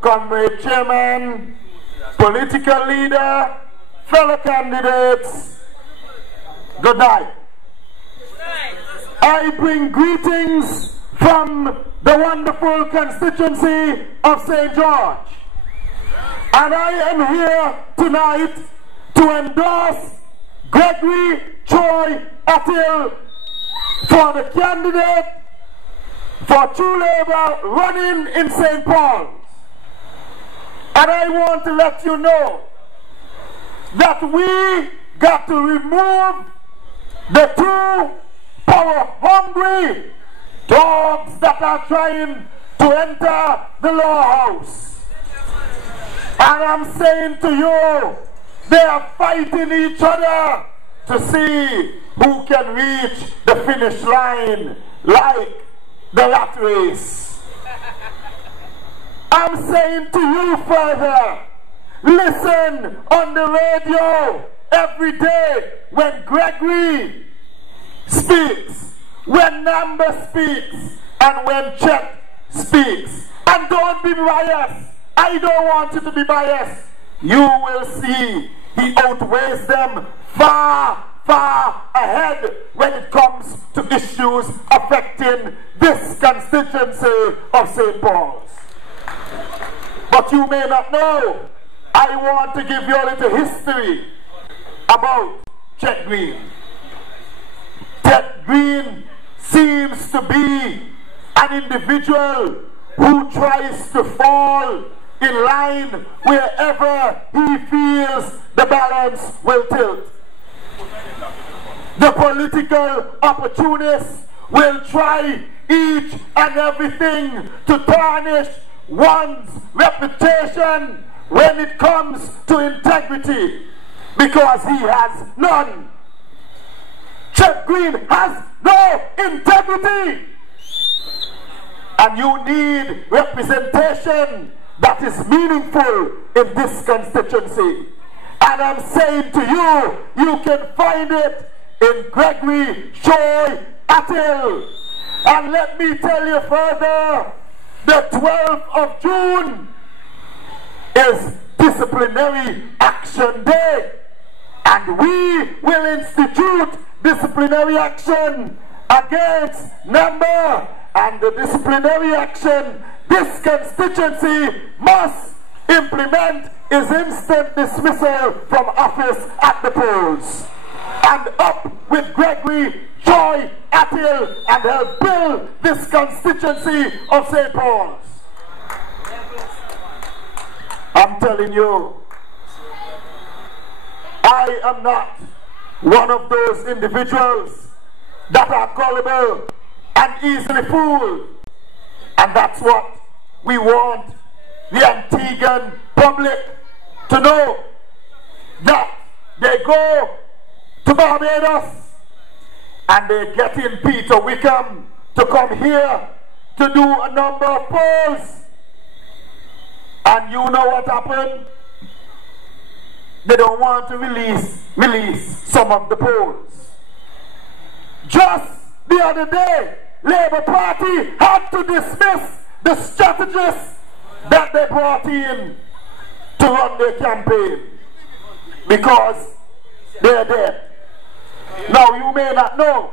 comrade chairman, political leader, fellow candidates, good night. I bring greetings from the wonderful constituency of St. George. And I am here tonight to endorse Gregory Choi Attil for the candidate for True Labour running in St. Paul's. And I want to let you know that we got to remove the two power-hungry dogs that are trying to enter the law house. And I'm saying to you, they are fighting each other to see who can reach the finish line like the rat race. I'm saying to you further, listen on the radio every day when Gregory speaks, when Number speaks, and when Chet speaks. And don't be biased. I don't want you to be biased. You will see he outweighs them far, far ahead when it comes to issues affecting this constituency of St. Paul's. But you may not know, I want to give you a little history about Chet Green. Chet Green seems to be an individual who tries to fall in line wherever he feels the balance will tilt. The political opportunists will try each and everything to tarnish one's reputation when it comes to integrity, because he has none. Chet Green has no integrity. And you need representation that is meaningful in this constituency. And I'm saying to you, you can find it in Gregory Choi Attil. And let me tell you further, the 12th of June is Disciplinary Action Day. And we will institute disciplinary action against Number. And the disciplinary action this constituency must implement is instant dismissal from office at the polls. And up with Gregory Choi Attil and help build this constituency of St. Paul's. I'm telling you, I am not one of those individuals that are gullible and easily fooled. And that's what we want the Antiguan public to know, that they go to Barbados and they get in Peter Wickham to come here to do a number of polls. And you know what happened? They don't want to release some of the polls. Just the other day, Labour Party had to dismiss the strategists that they brought in to run their campaign because they're dead. Now you may not know,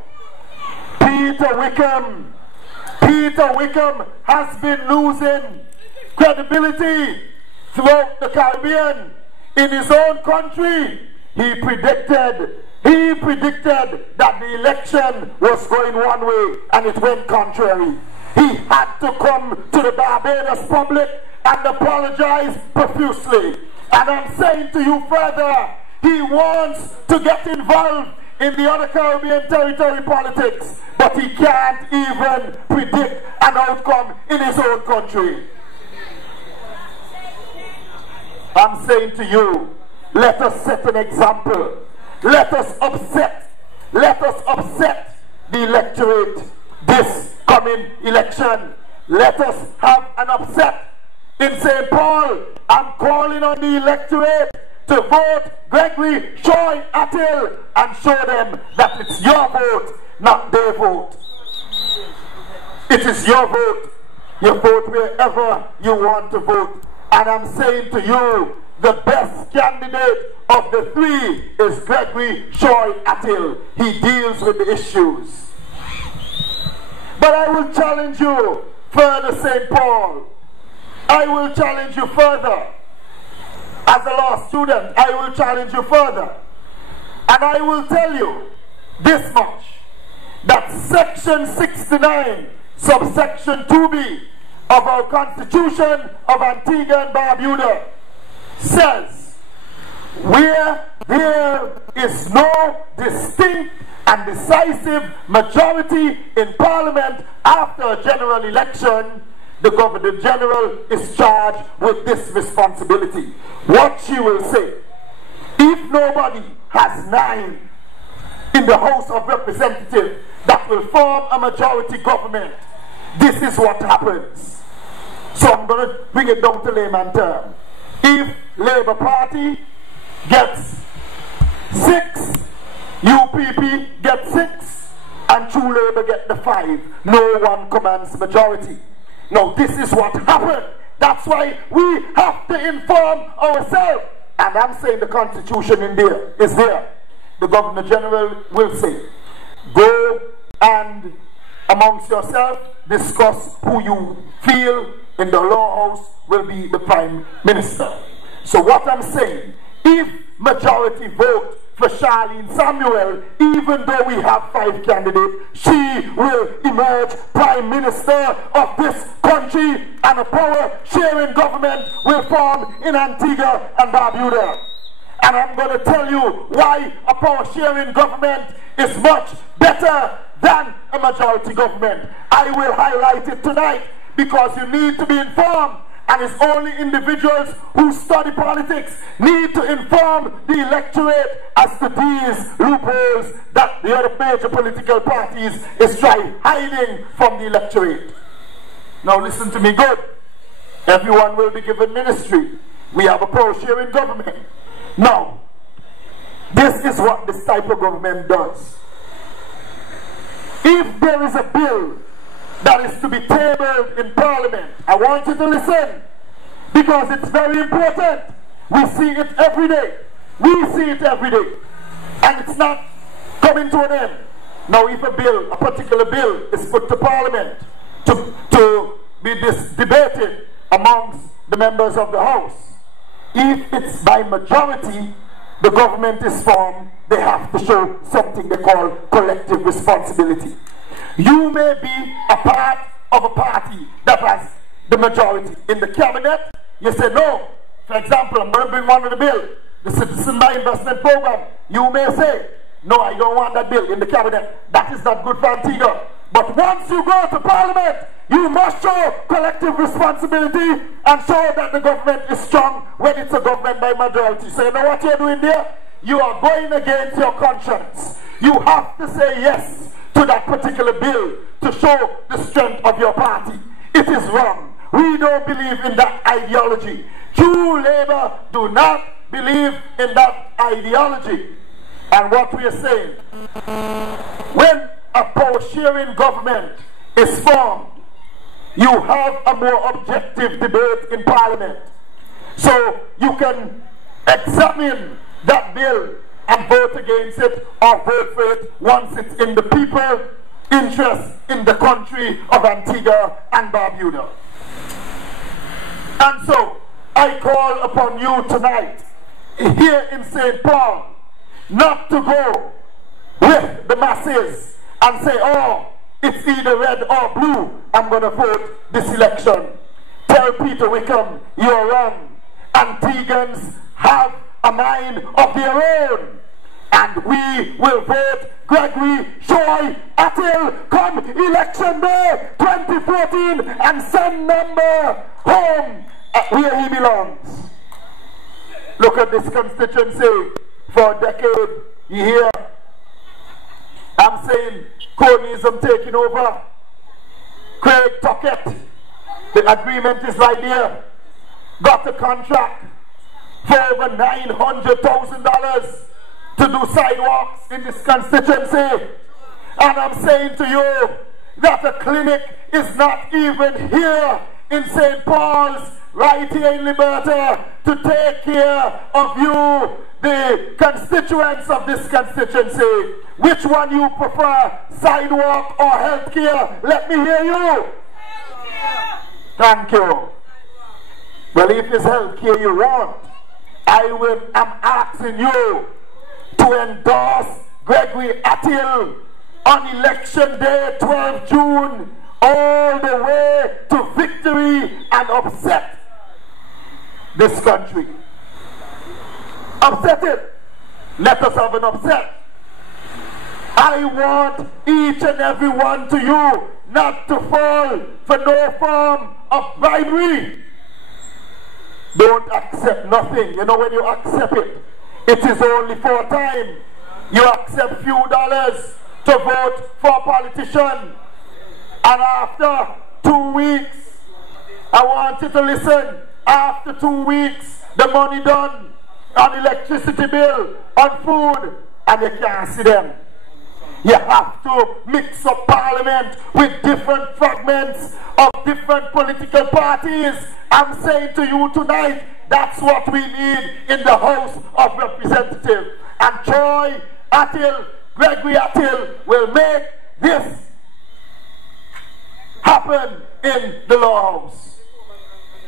Peter Wickham has been losing credibility throughout the Caribbean. In his own country, he predicted that the election was going one way and it went contrary. He had to come to the Barbados public and apologize profusely. And I'm saying to you further, he wants to get involved in the other Caribbean territory politics, but he can't even predict an outcome in his own country. I'm saying to you, let us set an example. Let us upset the electorate this coming election. Let us have an upset in St. Paul. I'm calling on the electorate to vote Gregory Choi Attil and show them that it's your vote, not their vote. It is your vote. You vote wherever you want to vote. And I'm saying to you, the best candidate of the three is Gregory Shoy Attil. He deals with the issues. But I will challenge you further, St. Paul. I will challenge you further. As a law student, I will challenge you further. And I will tell you this much, that Section 69, subsection 2B of our Constitution of Antigua and Barbuda says, where there is no distinct and decisive majority in Parliament after a general election, the Governor General is charged with this responsibility. What she will say, if nobody has 9 in the House of Representatives that will form a majority government, this is what happens. So I'm going to bring it down to layman term. If Labour Party gets 6, UPP gets 6, and True Labour get the 5, no one commands majority. Now this is what happened. That's why we have to inform ourselves. And I'm saying the Constitution in there is there. The Governor General will say, go and amongst yourself discuss who you feel in the law house will be the Prime Minister. So what I'm saying, if majority vote for Charlene Samuel, even though we have 5 candidates, she will emerge Prime Minister of this country, and a power-sharing government will form in Antigua and Barbuda. And I'm going to tell you why a power-sharing government is much better than a majority government. I will highlight it tonight because you need to be informed. And it's only individuals who study politics need to inform the electorate as to these loopholes that the other major political parties is trying hiding from the electorate. Now listen to me good. Everyone will be given ministry. We have a power-sharing government. Now, this is what this type of government does. If there is a bill that is to be tabled in Parliament, I want you to listen, because it's very important. We see it every day. We see it every day. And it's not coming to an end. Now if a bill, a particular bill is put to Parliament to be debated amongst the members of the House, if it's by majority, the government is formed, they have to show something they call collective responsibility. You may be a part of a party that has the majority in the cabinet. You say no. For example, I'm going to bring one of the bill, the Citizen by Investment Program. You may say, no, I don't want that bill in the cabinet. That is not good for Antigua. But once you go to Parliament, you must show collective responsibility and show that the government is strong when it's a government by majority. So you know what you're doing there? You are going against your conscience. You have to say yes to that particular bill to show the strength of your party. It is wrong. We don't believe in that ideology. True Labour do not believe in that ideology. And what we are saying, when a power-sharing government is formed, you have a more objective debate in Parliament. So you can examine that bill and vote against it or vote for it once it's in the people's interest in the country of Antigua and Barbuda. And so I call upon you tonight here in St. Paul not to go with the masses and say, oh, it's either red or blue, I'm going to vote this election. Tell Peter Wickham, you're wrong. Antiguans have a mind of their own. And we will vote Gregory Shoy Attil come election day 2014 and send member home where he belongs. Look at this constituency. For a decade, you hear I'm saying cronyism taking over. Craig Tuckett, the agreement is right there. Got a contract for over $900,000 to do sidewalks in this constituency. And I'm saying to you that a clinic is not even here in St. Paul's right here in Liberta to take care of you, the constituents of this constituency. Which one you prefer, sidewalk or healthcare? Let me hear you. Thank you. Well, if it's healthcare you want, I'm asking you to endorse Gregory Attil on election day, 12 June, all the way to victory and upset this country. Upset it. Let us have an upset. I want each and every one to you not to fall for no form of bribery. Don't accept nothing. You know, when you accept it, it is only for a time. You accept few dollars to vote for a politician, and after 2 weeks, I want you to listen, after 2 weeks, the money done on electricity bill, on food, and you can't see them. You have to mix up parliament with different fragments of different political parties. I'm saying to you tonight, that's what we need in the House of Representatives. And Troy Attil, Gregory Attil will make this happen in the Law House.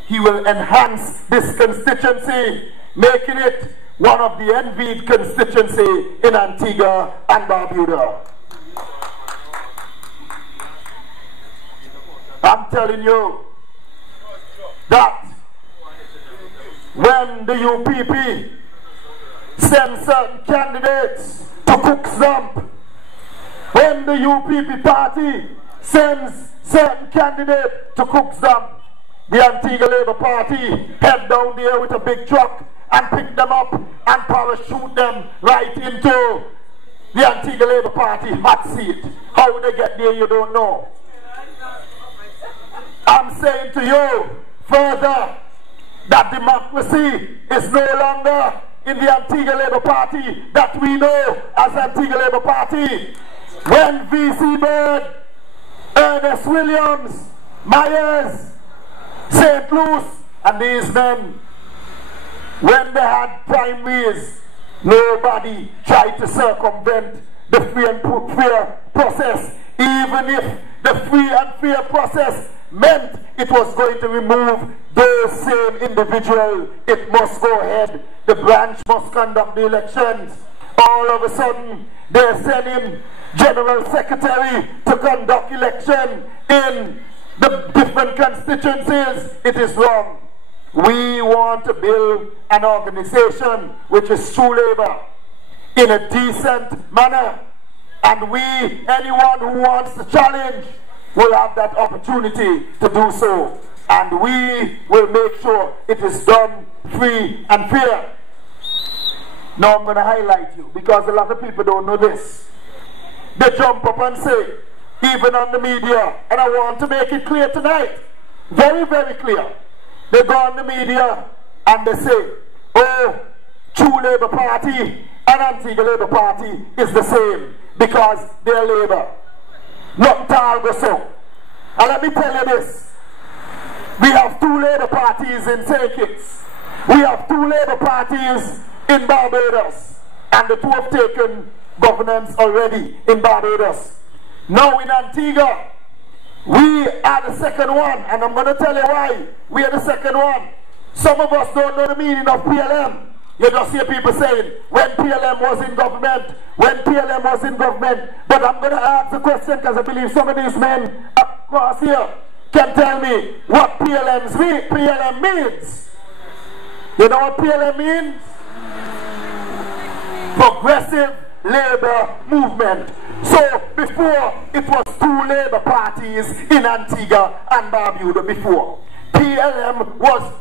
He will enhance this constituency, making it one of the envied constituency in Antigua and Barbuda. I'm telling you that when the UPP sends certain candidates to Cookzump, when the UPP party sends certain candidates to Cookzump, the Antigua Labour Party head down there with a big truck and pick them up and parachute them right into the Antigua Labour Party hot seat. How they get there, you don't know. I'm saying to you further that democracy is no longer in the Antigua Labour Party that we know as Antigua Labour Party. When V.C. Bird, Ernest Williams, Myers, St. Louis, and these men, when they had primaries, nobody tried to circumvent the free and fair process, even if the free and fair process meant it was going to remove those same individuals. It must go ahead. The branch must conduct the elections. All of a sudden, they're sending General Secretary to conduct election in the different constituencies. It is wrong. We want to build an organization which is true labor in a decent manner. And anyone who wants to challenge, will have that opportunity to do so. And we will make sure it is done free and fair. Now I'm going to highlight you, because a lot of people don't know this. They jump up and say, even on the media, and I want to make it clear tonight, very, very clear. They go on the media and they say, oh, True Labour Party and Antigua Labour Party is the same because they're Labour. Not all so. And let me tell you this. We have 2 Labour parties in St. Kitts. We have 2 Labour parties in Barbados. And the 2 have taken governance already in Barbados. Now in Antigua, we are the second one. And I'm going to tell you why we are the second one. Some of us don't know the meaning of PLM. You just hear people saying, when PLM was in government, when PLM was in government. But I'm going to ask the question, because I believe some of these men across here can tell me what PLM means. You know what PLM means? Progressive Labour Movement. So before, it was 2 Labour parties in Antigua and Barbuda before. PLM was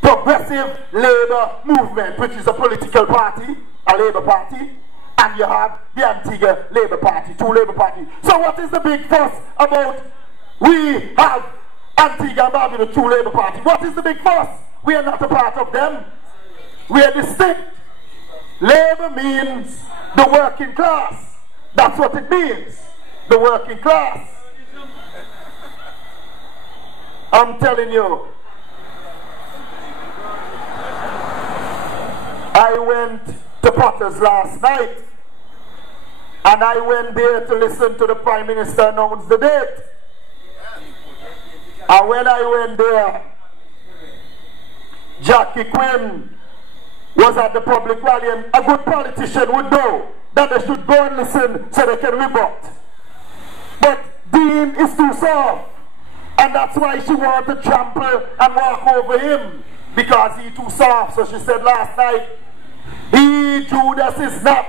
Progressive Labour Movement, which is a political party, a Labour Party, and you have the Antigua Labour Party, 2 Labour parties. So what is the big fuss about we have Antigua and Barbuda, 2 Labour Party? What is the big fuss? We are not a part of them. We are distinct. Labour means the working class. That's what it means, the working class. I'm telling you, I went to Potters last night, and I went there to listen to the Prime Minister announce the date. And when I went there, Jackie Quinn was at the public rally, and a good politician would know that they should go and listen so they can rebut. But Dean is too soft, and that's why she wanted to trample and walk over him, because he's too soft. So she said last night, he, Judas, is not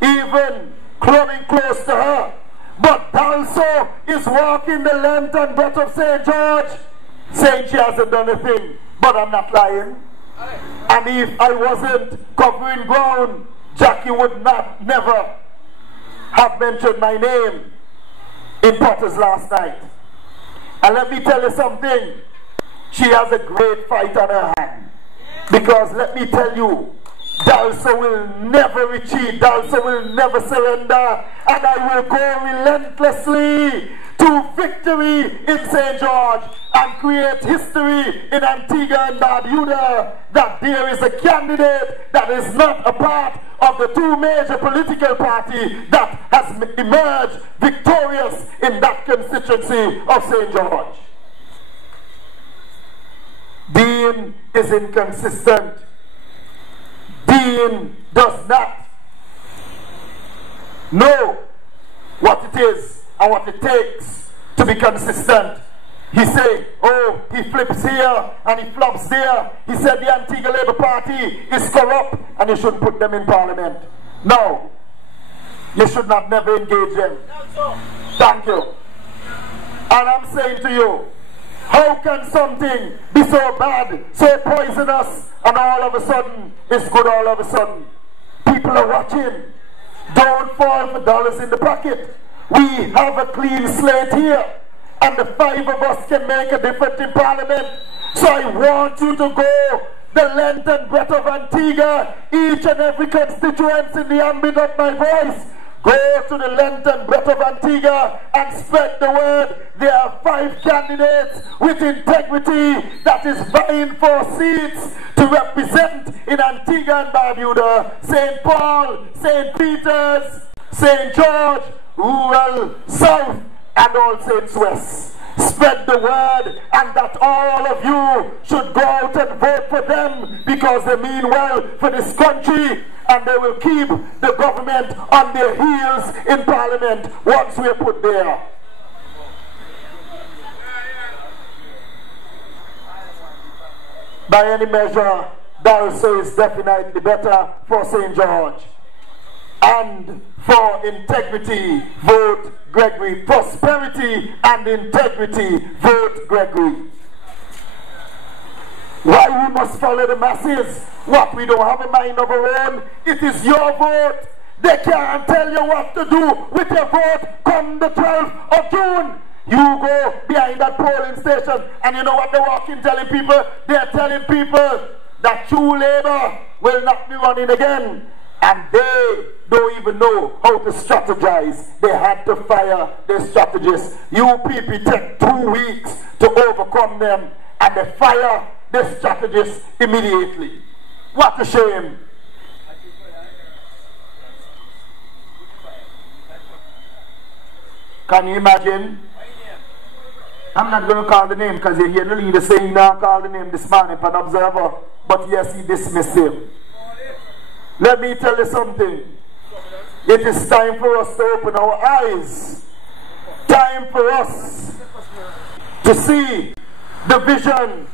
even coming close to her. But Dalso is walking the length and breadth of St. George, saying she hasn't done a thing. But I'm not lying. And if I wasn't covering ground, Jackie would never have mentioned my name in Potters last night. And let me tell you something. She has a great fight on her hand. Because let me tell you, Dalso will never retreat. Dalso will never surrender. And I will go relentlessly to victory in St. George and create history in Antigua and Barbuda that there is a candidate that is not a part of the two major political parties that has emerged victorious in that constituency of St. George. Dean is inconsistent. Dean does not know what it is and what it takes to be consistent. He say, oh, he flips here and he flops there. He said the Antigua Labour Party is corrupt and you shouldn't put them in Parliament. No, you should not never engage them. Thank you. And I'm saying to you, how can something be so bad, so poisonous, and all of a sudden it's good all of a sudden? People are watching. Don't fall for dollars in the pocket. We have a clean slate here, and the 5 of us can make a difference in Parliament. So I want you to go the length and breadth of Antigua, each and every constituency in the ambit of my voice. Go to the length and breadth of Antigua and spread the word. There are 5 candidates with integrity that is vying for seats to represent in Antigua and Barbuda, St. Paul, St. Peters, St. George, Rural South, and all Saints West. Spread the word, and that all of you should go out and vote for them, because they mean well for this country, and they will keep the government on their heels in Parliament once we are put there. By any measure, Dalso is definitely better for St. George. And for integrity, vote Gregory. Prosperity and integrity, vote Gregory. Why we must follow the masses? What, we don't have a mind of our own? It is your vote. They can't tell you what to do with your vote come the 12th of June. You go behind that polling station, and you know what they're walking telling people? They're telling people that True Labour will not be running again. And they don't even know how to strategize. They had to fire their strategists. UPP take 2 weeks to overcome them, and they fire their strategists immediately. What a shame. Can you imagine? I'm not going to call the name because you hear the leader saying now call the name this morning for an observer. But yes, he dismissed him. Let me tell you something. It is time for us to open our eyes. Time for us to see the vision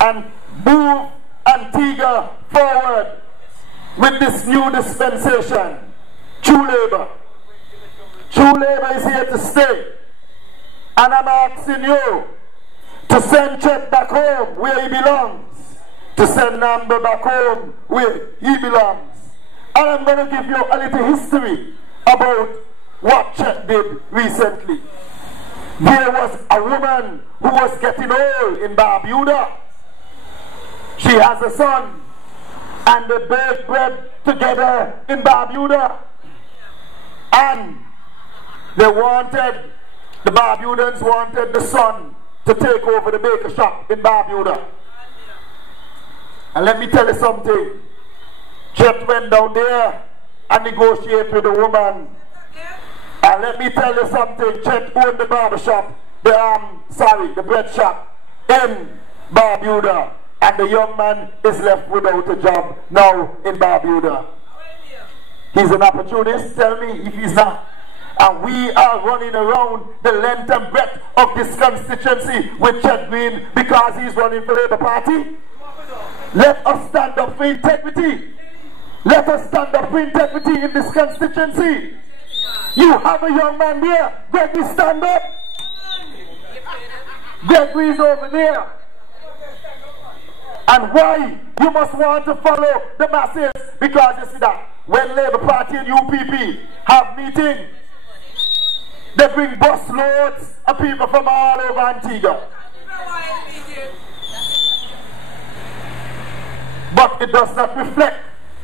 and move Antigua forward with this new dispensation. True Labour. True Labour is here to stay. And I'm asking you to send Chet back home where he belongs. To send Namber back home where he belongs. And I'm going to give you a little history about what Chet did recently. There was a woman who was getting old in Barbuda. She has a son, and they both bred together in Barbuda. And they wanted, the Barbudans wanted the son to take over the baker shop in Barbuda. And let me tell you something. Chet went down there and negotiated with the woman. And let me tell you something, Chet owned the barber shop, the bread shop in Barbuda. And the young man is left without a job now in Barbuda. He's an opportunist, tell me if he's not. And we are running around the length and breadth of this constituency with Chet Green because he's running for Labour Party. Let us stand up for integrity. Let us stand up for integrity in this constituency. You have a young man there. Gregory, stand up. Gregory's over there. And why you must want to follow the masses? Because you see that when Labour Party and UPP have meeting, they bring bus loads of people from all over Antigua. But it does not reflect.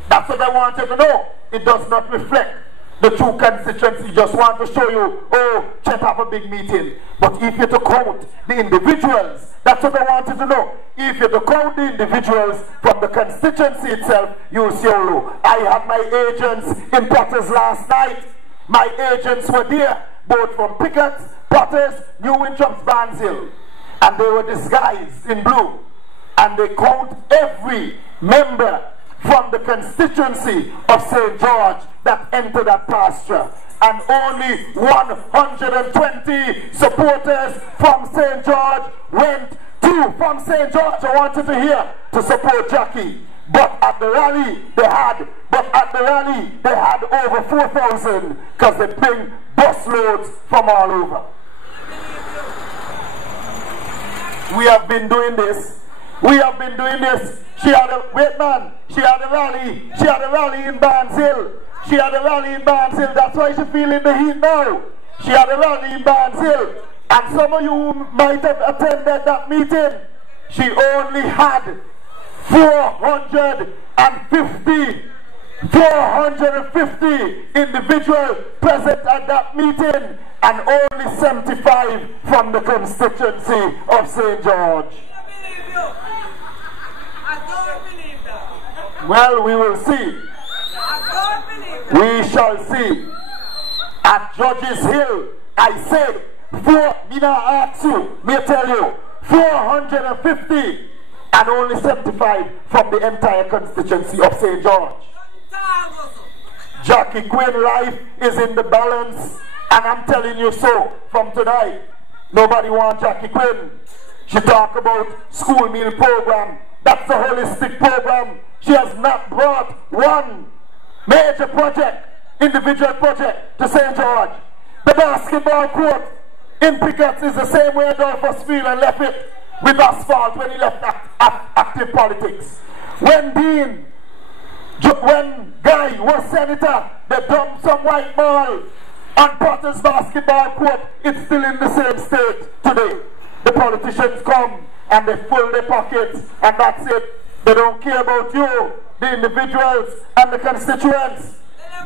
That's what I wanted to know. It does not reflect the true constituency. Just want to show you, oh, Chet have a big meeting. But if you're to count the individuals, that's what I wanted to know. If you're to count the individuals from the constituency itself, you'll see how low. I had my agents in Potters last night. My agents were there, both from Pickett, Potters, New Winthrop's, Barnesville. And they were disguised in blue. And they count every member from the constituency of St. George that entered that pasture. And only 120 supporters from St. George went from St. George, I wanted to hear, to support Jackie. But at the rally they had over 4,000 because they bring bus loads from all over. We have been doing this. She had a rally in Barnesville. That's why she's feeling the heat now. She had a rally in Barnesville. And some of you might have attended that meeting. She only had 450 individuals present at that meeting, and only 75 from the constituency of St. George. I don't believe that. Well, we will see. I don't believe that. We shall see. At Judges Hill, I said, me not ask you, me tell you, 450 and only 75 from the entire constituency of St. George. Jackie Quinn life is in the balance, and I'm telling you so from tonight. Nobody wants Jackie Quinn. She talk about school meal program. That's a holistic program. She has not brought one major project, individual project to St. George. The basketball court in Pickett is the same way Adolphus Field and left it with asphalt when he left active politics. When Guy was senator, they dumped some white mall on Potter's basketball court. It's still in the same state today. The politicians come and they fill their pockets, and that's it. They don't care about you, the individuals and the constituents.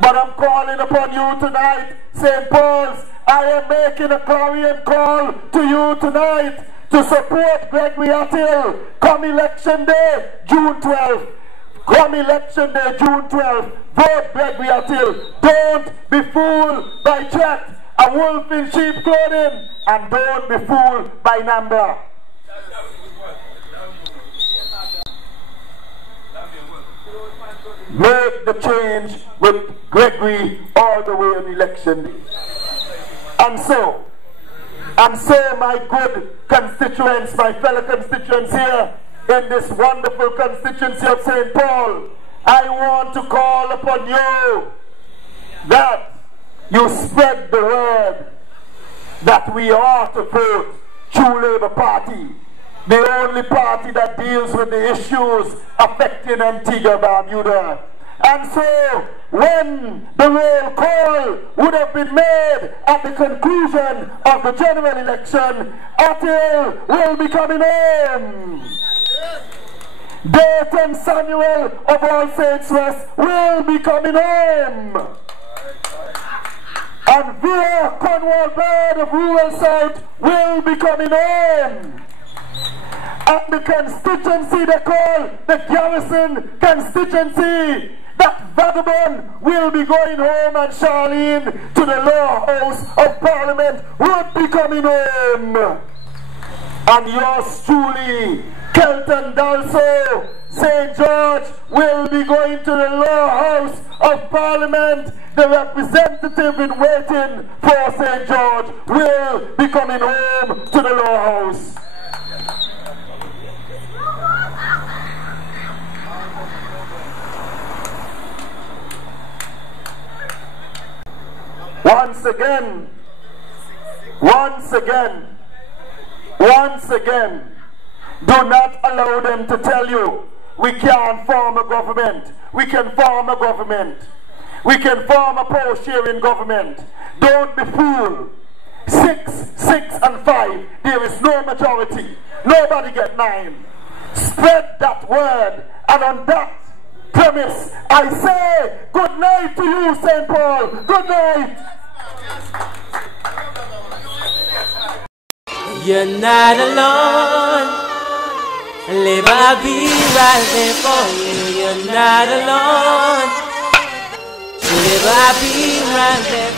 But I'm calling upon you tonight, St. Paul's. I am making a clarion call to you tonight to support Gregory Attill come election day, June 12th. Come election day, June 12th. Vote Gregory Attill. Don't be fooled by Chet, a wolf in sheep clothing, and don't be fooled by Nambra. Make the change with Gregory all the way on election day. And so my good constituents, my fellow constituents here in this wonderful constituency of St. Paul, I want to call upon you that you spread the word that we are to vote True Labour Party, the only party that deals with the issues affecting Antigua Barbuda. And so, when the roll call would have been made at the conclusion of the general election, Attill will be coming in. Dayton Samuel of All Saints West will be coming home. And Vere Cornwall Bird of Rural South will be coming home. And the constituency they call the Garrison constituency, Vagabond will be going home and Charlene to the lower house of Parliament would be coming home. And yours truly, Kelton Dalso, St. George, will be going to the lower house of Parliament. The representative in waiting for St. George will be coming home to the lower house. Once again, do not allow them to tell you we can't form a government. We can form a government. We can form a power-sharing government. Don't be fooled. 6, 6, and 5. There is no majority. Nobody get 9. Spread that word, and on that premise, I say good night to you, St. Paul. Good night. You're not alone. Liberta be right there for you. You're not alone. Liberta be right there.